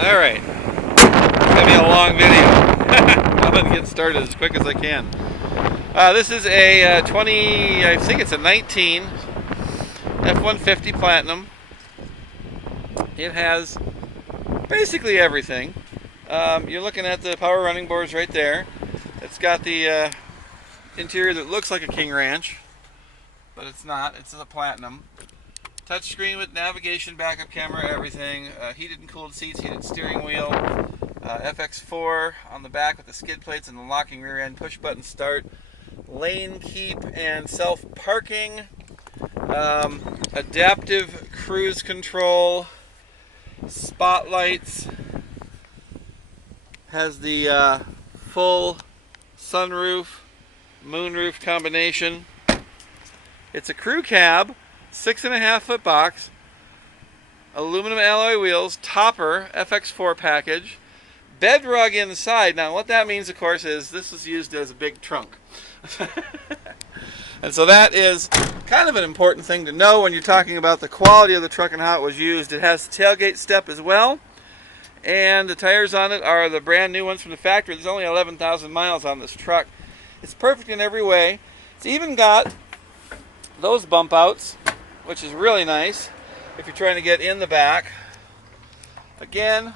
Alright, it's going to be a long video. I'm going to get started as quick as I can. This is a 20, I think it's a 19 F-150 Platinum. It has basically everything. You're looking at the power running boards right there. It's got the interior that looks like a King Ranch, but it's not. It's a Platinum. Touchscreen with navigation, backup camera, everything. Heated and cooled seats, heated steering wheel. FX4 on the back with the skid plates and the locking rear end. Push button start. Lane keep and self parking. Adaptive cruise control. Spotlights. Has the full sunroof, moonroof combination. It's a crew cab, 6.5 foot box, aluminum alloy wheels, topper, FX4 package, BedRug inside. Now what that means, of course, is this was used as a big trunk. And so that is kind of an important thing to know when you're talking about the quality of the truck and how it was used. It has the tailgate step as well. And the tires on it are the brand new ones from the factory. There's only 11,000 miles on this truck. It's perfect in every way. It's even got those bump outs, which is really nice if you're trying to get in the back. Again,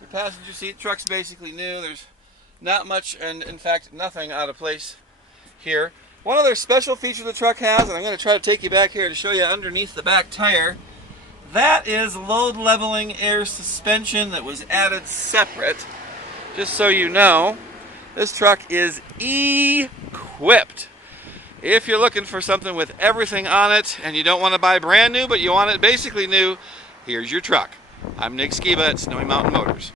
your passenger seat, truck's basically new. There's not much, and in fact nothing out of place here. One other special feature the truck has, and I'm going to try to take you back here to show you underneath the back tire. That is load leveling air suspension that was added separate. Just so you know, this truck is equipped. If you're looking for something with everything on it and you don't want to buy brand new but you want it basically new, here's your truck. I'm Nick Skiba at Snowy Mountain Motors.